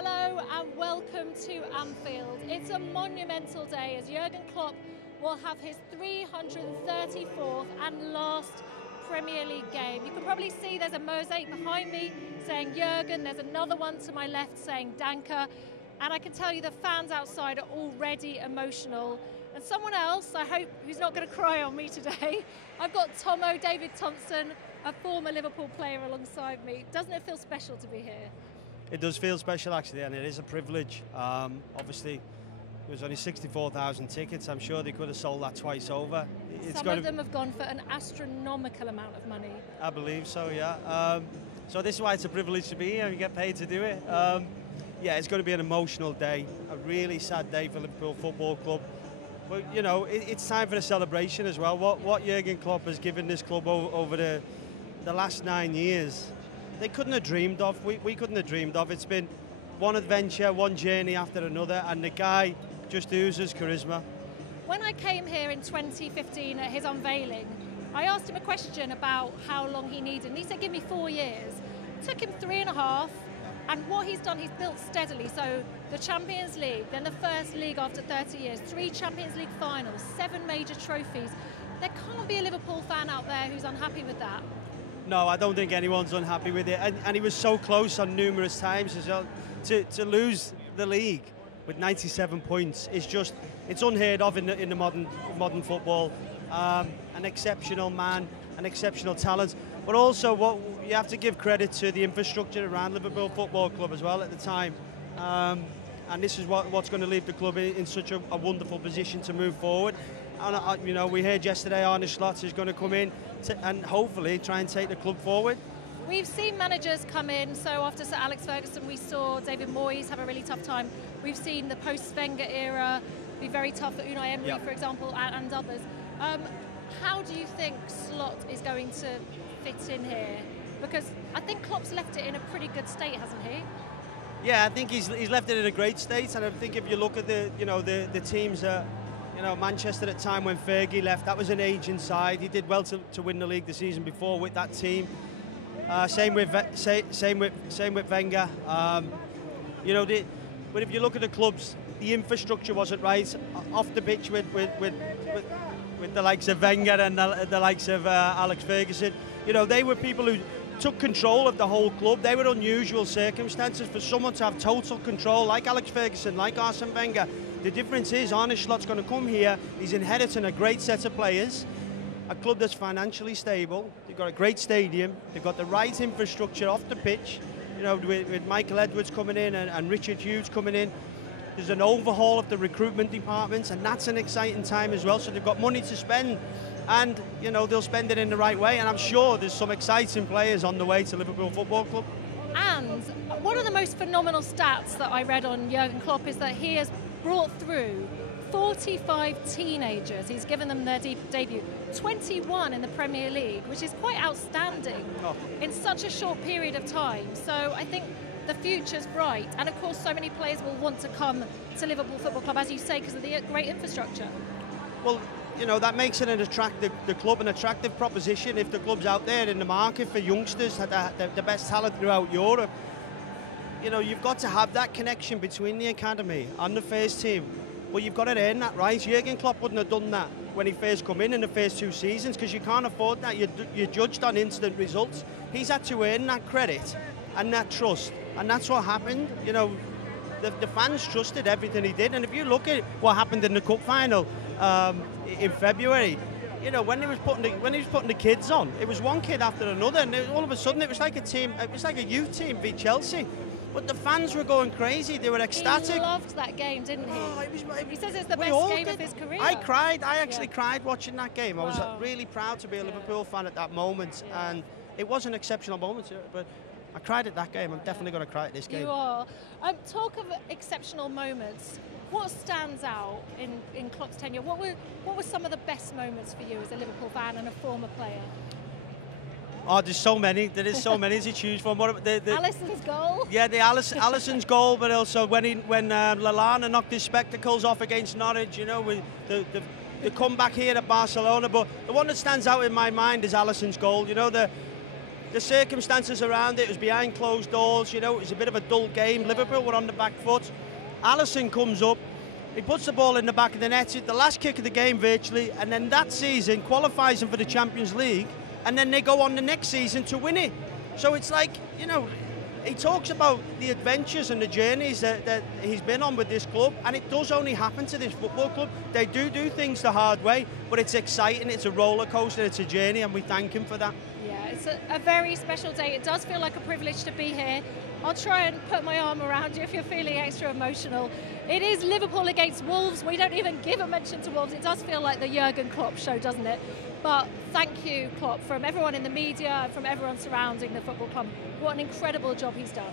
Hello and welcome to Anfield. It's a monumental day as Jurgen Klopp will have his 334th and last Premier League game. You can probably see there's a mosaic behind me saying Jurgen, there's another one to my left saying Danke, and I can tell you the fans outside are already emotional. And someone else, I hope, who's not going to cry on me today, I've got Tomo, David Thompson, a former Liverpool player alongside me. Doesn't it feel special to be here? It does feel special actually, and it is a privilege. Obviously, there was only 64,000 tickets. I'm sure they could have sold that twice over. Some of them have gone for an astronomical amount of money. I believe so, yeah. So this is why it's a privilege to be here and you get paid to do it. Yeah, it's going to be an emotional day, a really sad day for Liverpool Football Club. But, you know, it's time for a celebration as well. What Jurgen Klopp has given this club over the last 9 years, they couldn't have dreamed of. We couldn't have dreamed of. It's been one adventure, one journey after another, and the guy just oozes charisma. When I came here in 2015 at his unveiling, I asked him a question about how long he needed, and he said, give me 4 years. It took him 3.5, and what he's done, he's built steadily. So the Champions League, then the first league after 30 years, 3 Champions League finals, 7 major trophies. There can't be a Liverpool fan out there who's unhappy with that. No, I don't think anyone's unhappy with it. And he was so close on numerous times as well. To lose the league with 97 points is just, it's unheard of in the modern football. An exceptional man, an exceptional talent. But also, what you have to give credit to the infrastructure around Liverpool Football Club as well at the time. And this is what's going to leave the club in such a wonderful position to move forward. And you know, we heard yesterday Arne Slot is going to come in and hopefully try and take the club forward. We've seen managers come in, so after Sir Alex Ferguson we saw David Moyes have a really tough time. We've seen the post-Wenger era be very tough for Unai Emery, for example, and others. How do you think Slot is going to fit in here? Because I think Klopp's left it in a pretty good state, hasn't he? Yeah, I think he's left it in a great state, and I think if you look at the teams that, you know, Manchester at the time when Fergie left, that was an aging side. He did well to win the league the season before with that team. Same with Wenger. You know, but if you look at the clubs, the infrastructure wasn't right off the pitch with the likes of Wenger and the likes of Alex Ferguson. You know, they were people who took control of the whole club. They were unusual circumstances for someone to have total control, like Alex Ferguson, like Arsene Wenger. The difference is Arne Slot's going to come here. He's inheriting a great set of players, a club that's financially stable. They've got a great stadium. They've got the right infrastructure off the pitch. You know, with Michael Edwards coming in and Richard Hughes coming in. There's an overhaul of the recruitment departments, and that's an exciting time as well. So they've got money to spend, and you know, they'll spend it in the right way. And I'm sure there's some exciting players on the way to Liverpool Football Club. And one of the most phenomenal stats that I read on Jurgen Klopp is that he has brought through 45 teenagers. He's given them their debut, 21 in the Premier League, which is quite outstanding in such a short period of time. So I think the future's bright, and of course so many players will want to come to Liverpool Football Club, as you say, because of the great infrastructure. Well, you know, that makes it an attractive proposition if the club's out there in the market for youngsters, the best talent throughout Europe. You know, you've got to have that connection between the academy and the first team. Well, you've got to earn that right. Jurgen Klopp wouldn't have done that when he first come in the first 2 seasons, because you can't afford that. You're judged on instant results. He's had to earn that credit and that trust, and that's what happened. You know, the fans trusted everything he did, and if you look at what happened in the cup final in February, you know, when he was putting the kids on, it was one kid after another, and all of a sudden it was like a team. It was like a youth team beat Chelsea. But the fans were going crazy. They were ecstatic. He loved that game, didn't he? Oh, he says it's the best game of his career. I cried. I actually cried watching that game. Wow. I was really proud to be a Liverpool fan at that moment. And it was an exceptional moment, but I cried at that game. I'm definitely going to cry at this game. You are. Talk of exceptional moments. What stands out in Klopp's tenure? What were some of the best moments for you as a Liverpool fan and a former player? Oh, there's so many. There is so many to choose from. Alisson's goal. Yeah, Alisson's goal, but also when Lallana knocked his spectacles off against Norwich. You know, with the comeback here at Barcelona. But the one that stands out in my mind is Alisson's goal. You know, the circumstances around it was behind closed doors, you know, it was a bit of a dull game. Liverpool were on the back foot. Alisson comes up, he puts the ball in the back of the net, the last kick of the game virtually, and then that season qualifies them for the Champions League, and then they go on the next season to win it. So it's like, you know, he talks about the adventures and the journeys that he's been on with this club, and it does only happen to this football club. They do things the hard way, but it's exciting, it's a roller coaster, it's a journey, and we thank him for that. Yeah, it's a very special day. It does feel like a privilege to be here. I'll try and put my arm around you if you're feeling extra emotional. It is Liverpool against Wolves. We don't even give a mention to Wolves. It does feel like the Jurgen Klopp show, doesn't it? But thank you, Klopp, from everyone in the media and from everyone surrounding the football club. What an incredible job he's done.